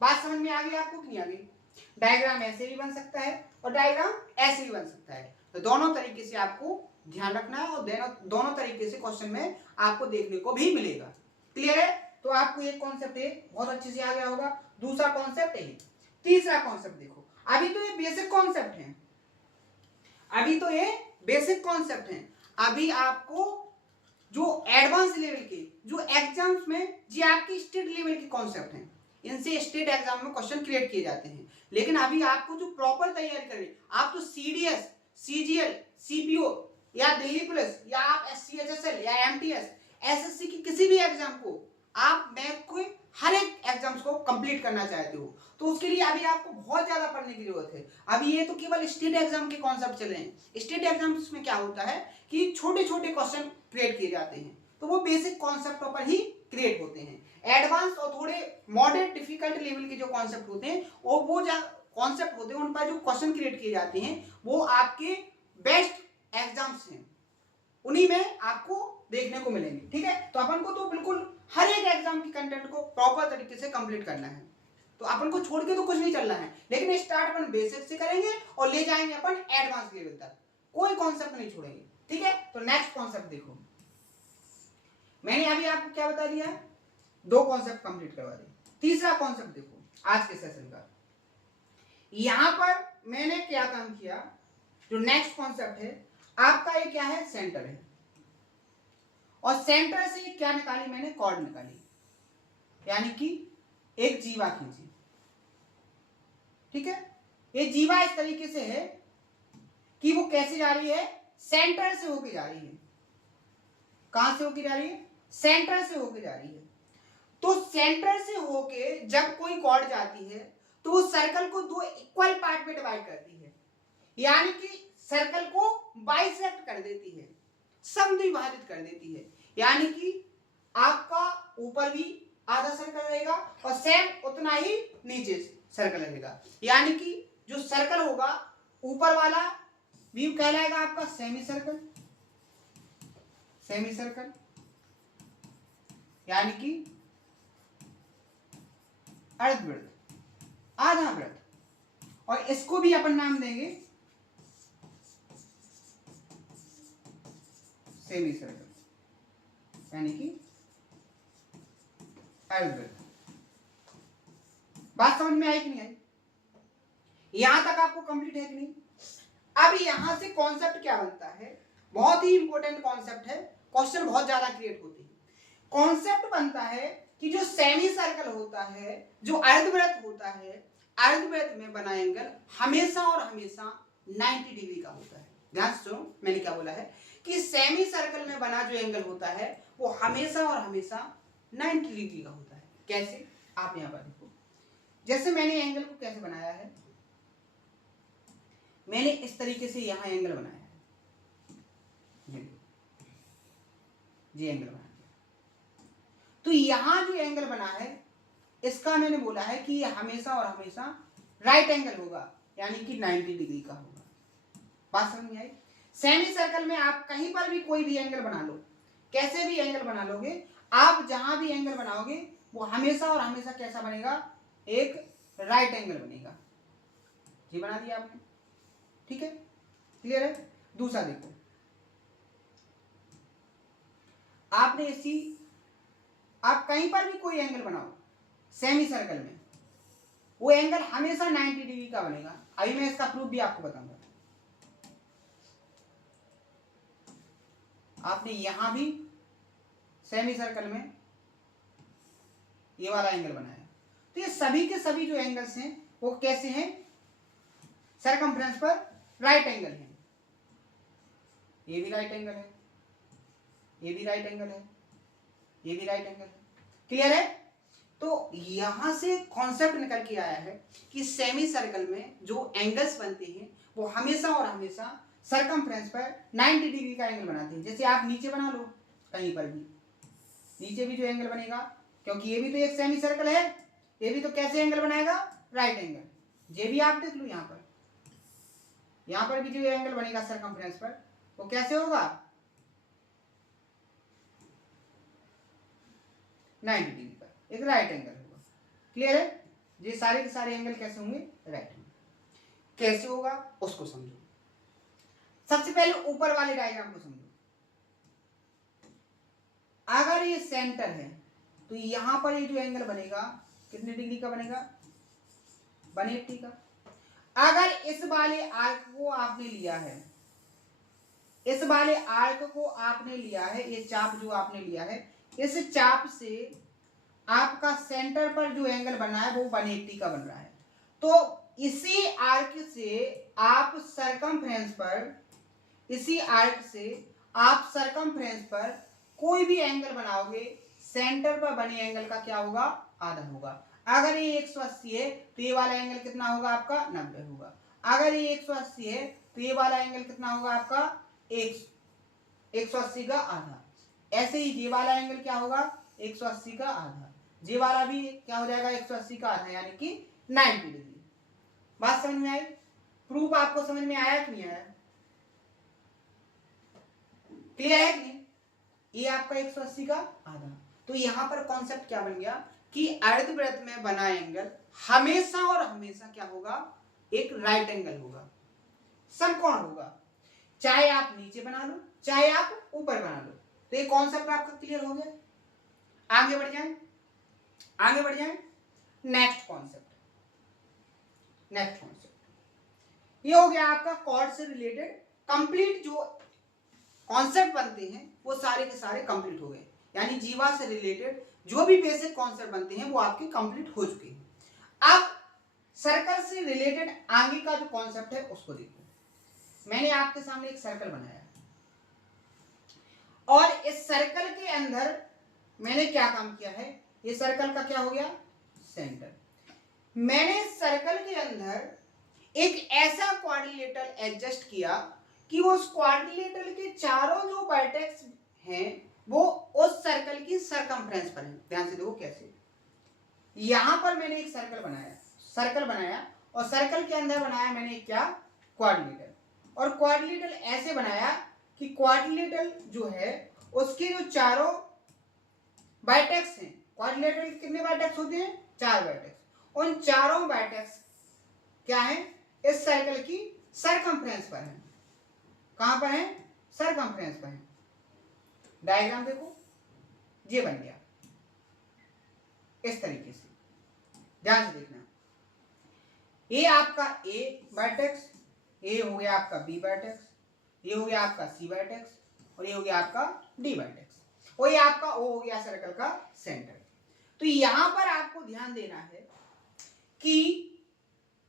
बात समझ में आ गई आपको कि नहीं आ गई। डायग्राम ऐसे भी बन सकता है और डायग्राम ऐसे भी बन सकता है, तो दोनों तरीके से आपको ध्यान रखना है और दोनों तरीके से क्वेश्चन में आपको देखने को भी मिलेगा। क्लियर है, तो आपको एक कॉन्सेप्ट है बहुत अच्छे से आ गया होगा। दूसरा कॉन्सेप्ट है, तीसरा कॉन्सेप्ट देखो, अभी तो ये बेसिक कॉन्सेप्ट है, अभी तो ये बेसिक कॉन्सेप्ट है। अभी आपको जो एडवांस लेवल के जो एग्जाम्स में जी आपकी स्टेट लेवल के कॉन्सेप्ट हैं, इनसे स्टेट एग्जाम में क्वेश्चन क्रिएट किए जाते हैं। लेकिन अभी आपको जो प्रॉपर तैयारी करें, आप तो सीडीएस, सीजीएल, सीपीओ या दिल्ली पुलिस या आप एससीएचएसएल या एमटीएस एसएससी की किसी भी एग्जाम को, आप मैथ को हर एक एग्जाम्स को कंप्लीट करना चाहते हो, तो उसके लिए अभी आपको बहुत ज्यादा पढ़ने की जरूरत है। अभी ये तो केवल स्टेट एग्जाम के कॉन्सेप्ट चले हैं। स्टेट एग्जाम्स में क्या होता है कि छोटे छोटे क्वेश्चन क्रिएट किए जाते हैं, तो वो बेसिक कॉन्सेप्टों पर ही क्रिएट होते हैं। एडवांस और थोड़े मॉडरेट डिफिकल्ट लेवल के जो कॉन्सेप्ट होते हैं, और वो जो कॉन्सेप्ट होते हैं उन पर जो क्वेश्चन क्रिएट किए जाते हैं, वो आपके बेस्ट एग्जाम्स हैं, उन्हीं में आपको देखने को मिलेंगे। ठीक है, तो अपन को तो बिल्कुल हर एक एग्जाम की कंटेंट को प्रॉपर तरीके से कंप्लीट करना है, तो अपन को छोड़ के तो कुछ नहीं चलना है, लेकिन स्टार्ट अपन बेसिक से करेंगे और ले जाएंगे अपन एडवांस लेवल तक, कोई कॉन्सेप्ट नहीं छोड़ेंगे। ठीक है, तो नेक्स्ट कॉन्सेप्ट देखो, मैंने अभी आपको क्या बता दिया, दो कॉन्सेप्ट कंप्लीट करवा दिए। तीसरा कॉन्सेप्ट देखो आज के सेशन का, यहां पर मैंने क्या काम किया, जो नेक्स्ट कॉन्सेप्ट है आपका, ये क्या है, सेंटर है, और सेंटर से क्या निकाली मैंने, कॉर्ड निकाली, यानी कि एक जीवा खींची। ठीक है, ये जीवा इस तरीके से है कि वो कैसे जा रही है, सेंटर से होके जा रही है। कहां से होके जा रही है, सेंटर से होके जा रही है। तो सेंटर से होके जब कोई कॉर्ड जाती है तो वो सर्कल को दो इक्वल पार्ट में डिवाइड करती है, यानी कि सर्कल को बाइसेक्ट कर देती है, समद्विभाजित कर देती है, यानी कि आपका ऊपर भी आधा सर्कल रहेगा और सेम उतना ही नीचे सर्कल रहेगा, यानी कि जो सर्कल होगा ऊपर वाला व्यू कहलाएगा आपका सेमी सर्कल, सेमी सर्कल, यानी कि अर्धवृत्त, आधा वृत्त, और इसको भी अपन नाम देंगे सेमी सर्कल, यानी कि अर्धवृत्त। बात समझ में आई कि नहीं आई, यहां तक आपको कंप्लीट है कि नहीं। अब यहां से कॉन्सेप्ट क्या बनता है, बहुत ही इंपॉर्टेंट कॉन्सेप्ट है, क्वेश्चन बहुत ज्यादा क्रिएट होते हैं। कॉन्सेप्ट बनता है कि जो सेमी सर्कल होता है, जो अर्धवृत्त होता है, अर्धवृत्त में बना एंगल हमेशा और हमेशा 90 डिग्री का होता है। ध्यान से सुनो, मैंने क्या बोला है कि सेमी सर्कल में बना जो एंगल होता है वो हमेशा और हमेशा 90 डिग्री का होता है। कैसे, आप यहां पर देखो, जैसे मैंने एंगल को कैसे बनाया है, मैंने इस तरीके से यहां एंगल बनाया है, ये एंगल बना दिया। तो यहां जो एंगल बना है इसका मैंने बोला है कि ये हमेशा और हमेशा राइट एंगल होगा, यानी कि 90 डिग्री का होगा। बात समझ में आई। सेमी सर्कल में आप कहीं पर भी कोई भी एंगल बना लो, कैसे भी एंगल बना लोगे, आप जहां भी एंगल बनाओगे वो हमेशा और हमेशा कैसा बनेगा, एक राइट एंगल बनेगा। ये बना दिया आपने, ठीक है, क्लियर है। दूसरा देखो, आपने इसी, आप कहीं पर भी कोई एंगल बनाओ सेमी सर्कल में, वो एंगल हमेशा 90 डिग्री का बनेगा। अभी मैं इसका प्रूफ भी आपको बताऊंगा। आपने यहां भी सेमी सर्कल में ये वाला एंगल बनाया, तो ये सभी के सभी जो एंगल्स हैं वो कैसे हैं, सरकमफ्रेंस पर राइट एंगल है। ये भी राइट एंगल है, ये भी राइट एंगल है, ये भी राइट एंगल है। क्लियर है। तो यहां से कॉन्सेप्ट निकल के आया है कि सेमी सर्कल में जो एंगल्स बनते हैं वो हमेशा और हमेशा सरकमफ्रेंस पर 90 डिग्री का एंगल बनाते हैं। जैसे आप नीचे बना लो, कहीं पर भी नीचे भी जो एंगल बनेगा, क्योंकि ये भी तो एक सेमी सर्कल है, ये भी तो कैसे एंगल बनाएगा, राइट एंगल। ये भी आप देख लो, यहां पर भी जो एंगल बनेगा सरकमफ्रेंस पर वो कैसे होगा, 90 डिग्री पर, एक राइट एंगल होगा। क्लियर है। ये सारे के सारे एंगल कैसे होंगे, राइट एंगल। कैसे होगा उसको समझो। सबसे पहले ऊपर वाले डायग्राम को समझो। अगर ये सेंटर है तो यहां पर ये जो एंगल बनेगा कितने डिग्री का बनेगा, 180 का। अगर इस वाले आर्क को आपने लिया है, इस वाले आर्क को आपने लिया है, ये चाप जो आपने लिया है, इस चाप से आपका सेंटर पर जो एंगल बना है वो 180 का बन रहा है। तो इसी आर्क से आप सरकमफ्रेंस पर, इसी आर्क से आप सरकमफ्रेंस पर कोई भी एंगल बनाओगे सेंटर पर बने एंगल का क्या होगा, आधा होगा। अगर ये 180 है तो ये वाला एंगल कितना होगा आपका, 90 होगा। अगर ये 180 है तो ये वाला एंगल कितना होगा आपका, 180 का आधा। ऐसे ही ये वाला एंगल क्या होगा, 180 का आधा। ये वाला भी क्या हो जाएगा, 180 का आधा, यानी कि 90 डिग्री। बात समझ में आई? प्रूफ आपको समझ में आया कि नहीं आया? क्लियर है कि नहीं? ये आपका 180 का आधा। तो यहां पर कॉन्सेप्ट क्या बन गया कि अर्धवृत्त में बना एंगल हमेशा और हमेशा क्या होगा, एक राइट एंगल होगा, समकोण होगा, चाहे आप नीचे बना लो चाहे आप ऊपर बना लो। तो ये कॉन्सेप्ट आपका क्लियर हो गया। आगे बढ़ जाए, आगे बढ़ जाए। नेक्स्ट कॉन्सेप्ट ये हो गया आपका कॉर्ड से रिलेटेड कंप्लीट। जो कॉन्सेप्ट बनते हैं वो सारे के सारे कंप्लीट हो गए, यानी जीवा से रिलेटेड जो भी बेसिक कॉन्सेप्ट बनते हैं वो आपके कंप्लीट हो चुके हैं। अब सर्कल से रिलेटेड आगे का जो कॉन्सेप्ट है उसको देखो। मैंने आपके सामने एक सर्कल बनाया और इस सर्कल के अंदर मैंने क्या काम किया है, ये सर्कल का क्या हो गया, सेंटर। मैंने सर्कल के अंदर एक ऐसा क्वाड्रिलेटरल एडजस्ट किया कि वो उस क्वाड्रिलेटरल के चारों जो वर्टेक्स हैं वो उस सर्कल की सरकमफ्रेंस पर है। ध्यान से देखो कैसे। यहां पर मैंने एक सर्कल बनाया और सर्कल के अंदर बनाया मैंने क्या, क्वाड्रिलेटरल। और क्वाड्रिलेटरल ऐसे बनाया कि क्वाड्रिलेटरल जो है उसके जो चारों वर्टेक्स हैं, क्वाड्रिलेटरल कितने वर्टेक्स होते हैं, 4 वर्टेक्स। उन चारों वर्टेक्स क्या है, इस सर्कल की सरकमफ्रेंस पर है। कहां पर है, सरकमफ्रेंस पर है। डायग्राम देखो, ये बन गया इस तरीके से, ध्यान से देखना। ये आपका ए वर्टेक्स, ये हो गया आपका बी वर्टेक्स, ये हो गया आपका सी वर्टेक्स और ये हो गया आपका डी वर्टेक्स, और ये आपका ओ हो गया सर्कल का सेंटर। तो यहां पर आपको ध्यान देना है कि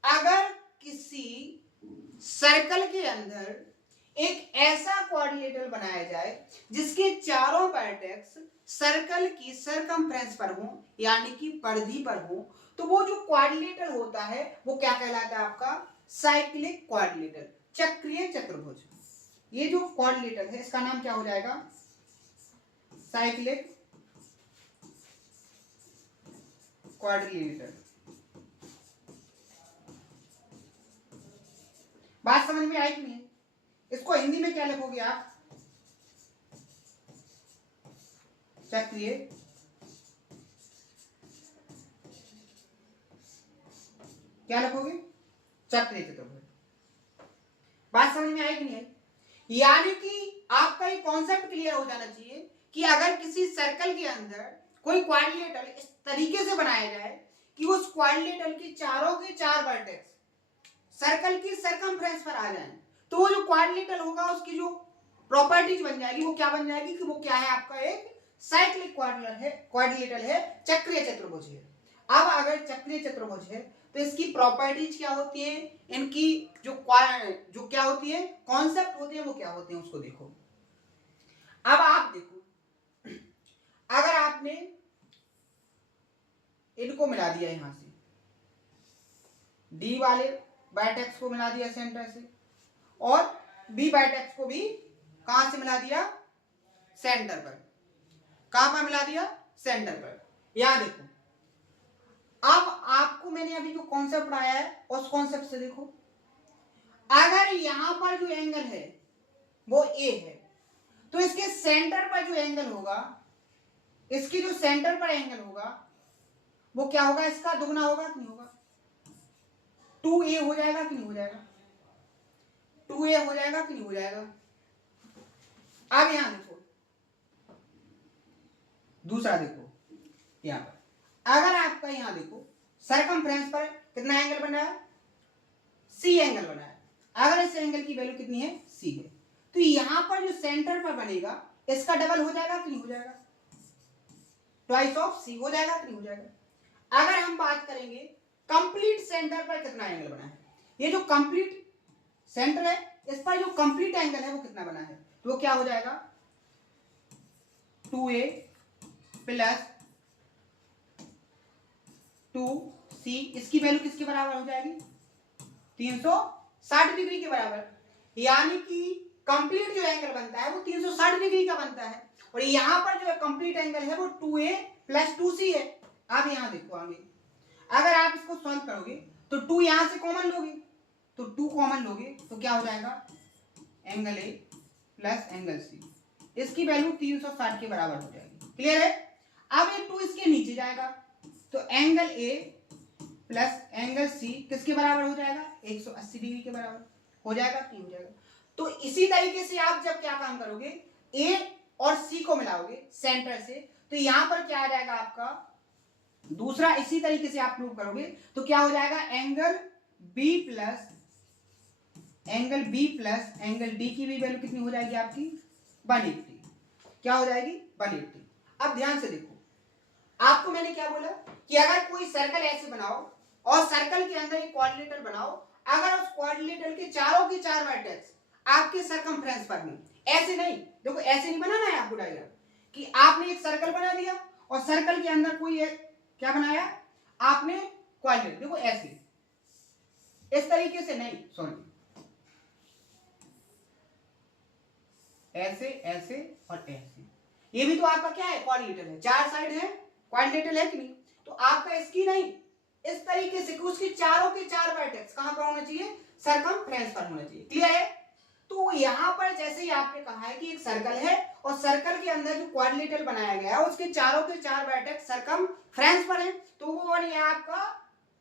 अगर किसी सर्कल के अंदर एक ऐसा क्वाड्रिलेटरल बनाया जाए जिसके चारों वर्टेक्स सर्कल की सरकमफ्रेंस पर हो, यानी कि परिधि पर हो, तो वो जो क्वाड्रिलेटरल होता है वो क्या कहलाता है आपका, साइक्लिक क्वाड्रिलेटरल, चक्रीय चतुर्भुज। ये जो क्वाड्रिलेटरल है इसका नाम क्या हो जाएगा, साइक्लिक क्वाड्रिलेटरल। बात समझ में आई कि नहीं? इसको हिंदी में क्या लिखोगे आप, चक्रीय क्या लिखोगे, चक्रीय चतुर्भुज। बात समझ में आई कि नहीं आई? यानी कि आपका ये कॉन्सेप्ट क्लियर हो जाना चाहिए कि अगर किसी सर्कल के अंदर कोई क्वाड्रिलेटरल इस तरीके से बनाया जाए कि उस क्वाड्रिलेटरल के चारों के 4 वर्टेक्स सर्कल की सरकमफ्रेंस पर आ जाए, तो वो जो क्वाड्रिलेटरल होगा उसकी जो प्रॉपर्टीज बन जाएगी वो क्या बन जाएगी कि वो क्या है, आपका एक साइक्लिक क्वाड्रिलेटरल है, चक्रीय चतुर्भुज है। अब अगर चक्रीय चतुर्भुज है तो इसकी प्रॉपर्टीज क्या होती है, इनकी जो क्या होती है, कॉन्सेप्ट होते हैं वो क्या होते हैं उसको देखो। अब आप देखो, अगर आपने इनको मिला दिया यहां से, डी वाले वर्टेक्स को मिला दिया सेंटर से और बी वर्टेक्स को भी कहां से मिला दिया, सेंटर पर। कहां पर मिला दिया, सेंटर पर। यहां देखो, अब आपको मैंने अभी जो कॉन्सेप्ट पढ़ाया है उस कॉन्सेप्ट से देखो, अगर यहां पर जो एंगल है वो ए है तो इसके सेंटर पर जो एंगल होगा, इसकी जो सेंटर पर एंगल होगा वो क्या होगा, इसका दुगना होगा कि नहीं होगा, 2a हो जाएगा कि नहीं हो जाएगा, 2a हो जाएगा कि नहीं हो जाएगा। अब यहां देखो, दूसरा देखो, यहां पर अगर आपका यहां देखो सरकमफ्रेंस पर कितना एंगल बना है, सी एंगल बना है। अगर इस एंगल की वैल्यू कितनी है, सी है, तो यहां पर जो सेंटर पर बनेगा इसका डबल हो जाएगा कि नहीं हो जाएगा, ट्वाइस ऑफ सी हो जाएगा कि नहीं हो जाएगा। अगर हम बात करेंगे कंप्लीट सेंटर पर कितना एंगल बना है, ये जो कंप्लीट सेंटर है इस पर जो कंप्लीट एंगल है वो कितना बना है, तो वो क्या हो जाएगा, 2a प्लस 2c, इसकी वैल्यू किसके बराबर हो जाएगी? 360 डिग्री के बराबर। यानी कि कंप्लीट जो एंगल बनता है वो 360 डिग्री का बनता है, और यहां पर जो कंप्लीट एंगल है वो 2a प्लस 2c है। अब यहां देखो आगे, अगर आप इसको सॉल्व करोगे तो 2 यहां से कॉमन लोगे, तो 2 कॉमन लोगे तो क्या हो जाएगा? Angle A plus angle C, इसकी वैल्यू 360 के बराबर हो जाएगी। क्लियर है? अब ये 2 इसके नीचे जाएगा तो angle A plus angle C किसके बराबर हो जाएगा? 180 डिग्री के बराबर हो जाएगा कि हो जाएगा। तो इसी तरीके से आप जब क्या काम करोगे, ए और सी को मिलाओगे सेंटर से, तो यहां पर क्या आ जाएगा आपका दूसरा, इसी तरीके से आप प्रूव करोगे तो क्या हो जाएगा? Angle B plus angle D की भी वैल्यू कितनी हो जाएगी आपकी? 180। क्या हो जाएगी? 180। अब ध्यान से देखो, आपको मैंने क्या बोला कि अगर कोई सर्कल ऐसे बनाओ और सर्कल के अंदर एक क्वाड्रिलेटरल बनाओ, अगर उस क्वाड्रिलेटरल के चारों के चार वर्टेक्स आपके सर्कमफ्रेंस पर हो, ऐसे नहीं, देखो ऐसे नहीं बनाना है आपको डायग्राम कि आपने एक सर्कल बना दिया और सर्कल के अंदर कोई एक क्या बनाया आपने? क्वाड्रिलेटरल। देखो ऐसे, इस तरीके से नहीं, सॉरी, ऐसे ऐसे और ऐसे। ये भी तो आपका क्या है? क्वाड्रिलेटरल है, चार साइड है, क्वाड्रिलेटरल है कि नहीं? तो आपका इसकी नहीं, इस तरीके से कि उसके चारों के चार वर्टेक्स कहां पर होना चाहिए? सर्कमफ्रेंस पर होना चाहिए। क्लियर है? तो यहां पर जैसे ही आपने कहा है कि एक सर्कल है और सर्कल के अंदर जो क्वाड्रिलेटरल बनाया गया है उसके चारों के चार वर्टेक्स सर्कमफ्रेंस पर है, तो वो बन गया आपका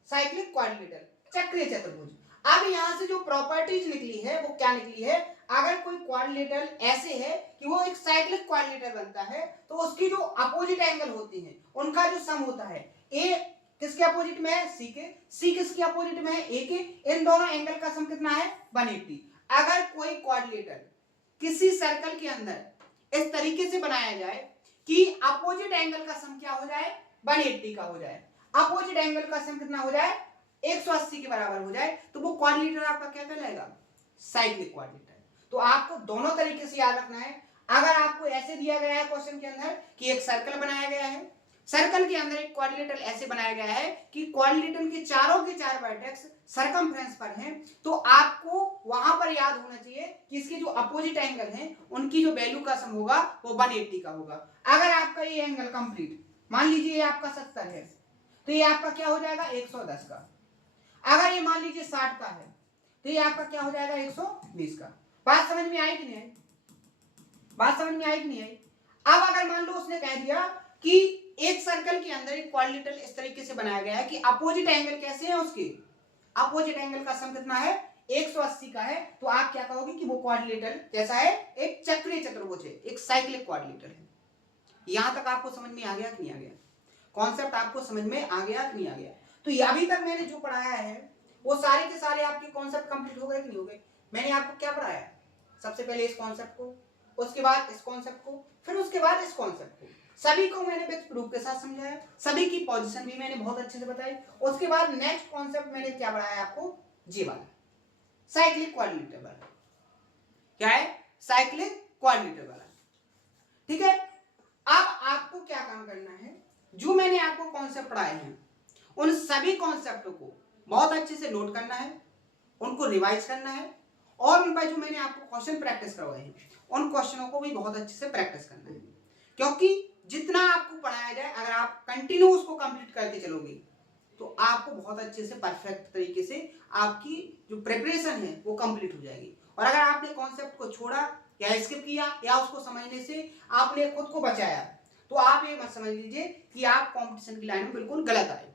साइक्लिक क्वाड्रिलेटरल, चक्रीय चतुर्भुज। अब यहां से जो प्रॉपर्टीज निकली है वो क्या निकली है? अगर कोई क्वाड्रिलेटरल ऐसे है कि वो एक साइक्लिक क्वाड्रिलेटरल बनता है तो उसकी जो अपोजिट एंगल होते हैं उनका जो सम होता है, ए किसके अपोजिट में है? सी के, सी किसके अपोजिट में है? ए के, इन दोनों एंगल का सम कितना है? 180। अगर कोई क्वाड्रिलेटरल किसी सर्कल के अंदर इस तरीके से बनाया जाए कि अपोजिट एंगल का सम क्या हो जाए? 180 का हो जाए, अपोजिट एंगल का सम कितना हो जाए? 180 के बराबर हो जाए, तो वो क्वाड्रिलेटरल आपका क्या कहलाएगा? Cyclic quadrilateral. तो आपको दोनों तरीके से याद रखना है। अगर आपको ऐसे दिया गया है क्वेश्चन के अंदर कि एक सर्कल बनाया गया है, सर्कल के अंदर एक क्वाड्रिलेटरल ऐसे बनाया गया है कि क्वाड्रिलेटरल के चारों के चार वर्टेक्स सर्कमफ्रेंस पर हैं, तो आपको वहां पर याद होना चाहिए कि इसके जो अपोजिट एंगल हैं उनकी जो वैल्यू का सम होगा वो 180 का होगा। अगर आपका ये एंगल कंप्लीट मान लीजिए ये आपका 70 है तो ये आपका क्या हो जाएगा? 110 का। अगर ये मान लीजिए 60 का है तो ये आपका क्या हो जाएगा? 120 का। बात समझ में आई कि नहीं आई? बात समझ में आई कि नहीं आई? अब अगर मान लो उसने कह दिया कि एक सर्कल के अंदर एक क्वाड्रिलेटरल इस तरीके से बनाया गया है कि अपोजिट एंगल कैसे है उसके? अपोजिट एंगल का सम कितना है? 180 का है, तो आप क्या कहोगे कि वो क्वाड्रिलेटरल कैसा है? एक चक्रीय चतुर्भुज है, एक साइक्लिक क्वाड्रिलेटरल है। यहां तक आपको समझ में आ गया कि नहीं आ गया? कॉन्सेप्ट आपको समझ में आ गया कि नहीं आ गया? तो ये अभी तक मैंने जो पढ़ाया है वो सारे के सारे आपके कॉन्सेप्ट कंप्लीट हो गए कि नहीं हो गए? मैंने आपको क्या पढ़ाया? सबसे पहले इस कॉन्सेप्ट को, उसके बाद इस कॉन्सेप्ट को, फिर उसके बाद इस कॉन्सेप्ट को, सभी को मैंने विद प्रूफ के साथ समझाया, सभी की पोजीशन भी मैंने बहुत अच्छे से बताई। उसके बाद नेक्स्ट कॉन्सेप्ट मैंने क्या पढ़ाया आपको? जी वाला, साइक्लिक क्वाड्रिलेटरल वाला। क्या है? साइक्लिक क्वाड्रिलेटरल वाला। ठीक है? अब आपको क्या काम करना है? जो मैंने आपको कॉन्सेप्ट पढ़ाए हैं उन सभी कॉन्सेप्टों को बहुत अच्छे से नोट करना है, उनको रिवाइज करना है, और उन पर जो मैंने आपको क्वेश्चन प्रैक्टिस करवाए हैं उन क्वेश्चनों को भी बहुत अच्छे से प्रैक्टिस करना है। क्योंकि जितना आपको पढ़ाया जाए अगर आप कंटिन्यू उसको कंप्लीट करके चलोगे तो आपको बहुत अच्छे से परफेक्ट तरीके से आपकी जो प्रिपरेशन है वो कंप्लीट हो जाएगी। और अगर आपने कॉन्सेप्ट को छोड़ा या स्किप किया या उसको समझने से आपने खुद को बचाया तो आप ये मत समझ लीजिए कि आप कंपटीशन की लाइन में बिल्कुल गलत आए।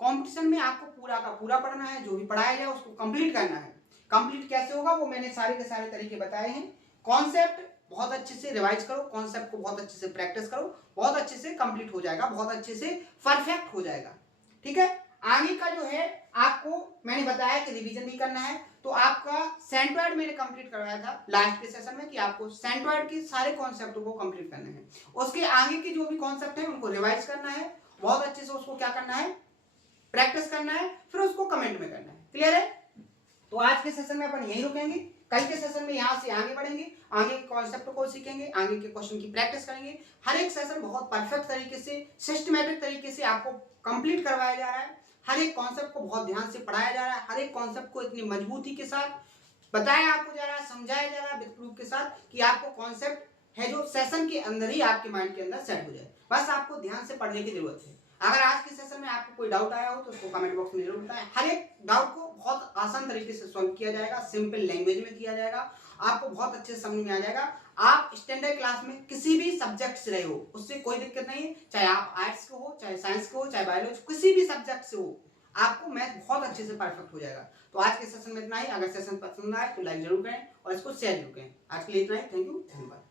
कंपटीशन में आपको पूरा का पूरा पढ़ना है, जो भी पढ़ाया जाए उसको कंप्लीट करना है। कंप्लीट कैसे होगा वो मैंने सारे के सारे तरीके बताए हैं। कॉन्सेप्ट बहुत अच्छे से रिवाइज करो, कॉन्सेप्ट को बहुत अच्छे से प्रैक्टिस करो, बहुत अच्छे से कंप्लीट हो जाएगा, बहुत अच्छे से परफेक्ट हो जाएगा। ठीक है? आगे का जो है आपको मैंने बताया कि रिवीजन भी करना है, तो आपका सेंट्रॉइड मैंने कंप्लीट करवाया था लास्ट के सेशन में कि आपको सेंट्रॉइड के सारे कॉन्सेप्ट को कंप्लीट करना है। उसके आगे के जो भी कॉन्सेप्ट है उनको रिवाइज करना है, बहुत अच्छे से उसको क्या करना है? प्रैक्टिस करना है, फिर उसको कमेंट में करना है। क्लियर है? तो आज के सेशन में अपन यही रुकेंगे। कल के सेशन में यहाँ से आगे बढ़ेंगे, आगे के कॉन्सेप्ट को सीखेंगे, आगे के क्वेश्चन की प्रैक्टिस करेंगे। हर एक सेशन बहुत परफेक्ट तरीके से, सिस्टमैटिक तरीके से आपको कंप्लीट करवाया जा रहा है। हर एक कॉन्सेप्ट को बहुत ध्यान से पढ़ाया जा रहा है, हर एक कॉन्सेप्ट को इतनी मजबूती के साथ बताया आपको जा रहा है, समझाया जा रहा है विद प्रूफ के साथ कि आपको कॉन्सेप्ट है जो सेशन के अंदर ही आपके माइंड के अंदर सेट हो जाए। बस आपको ध्यान से पढ़ने की जरूरत है। अगर आज के सेशन में आपको कोई डाउट आया हो तो उसको कमेंट बॉक्स में जरूर बताएं। हर एक डाउट को बहुत आसान तरीके से सॉल्व किया जाएगा, सिंपल लैंग्वेज में किया जाएगा, आपको बहुत अच्छे से समझ में आ जाएगा। आप स्टैंडर्ड क्लास में किसी भी सब्जेक्ट से रहे हो उससे कोई दिक्कत नहीं है, चाहे आप आर्ट्स के हो, चाहे साइंस के हो, चाहे बायोलॉजी, किसी भी सब्जेक्ट से हो, आपको मैथ बहुत अच्छे से परफेक्ट हो जाएगा। तो आज के सेशन में इतना ही। अगर सेशन पसंद आए तो लाइक जरूर करें और इसको शेयर जरूर करें। आज के लिए इतना ही। थैंक यू, धन्यवाद।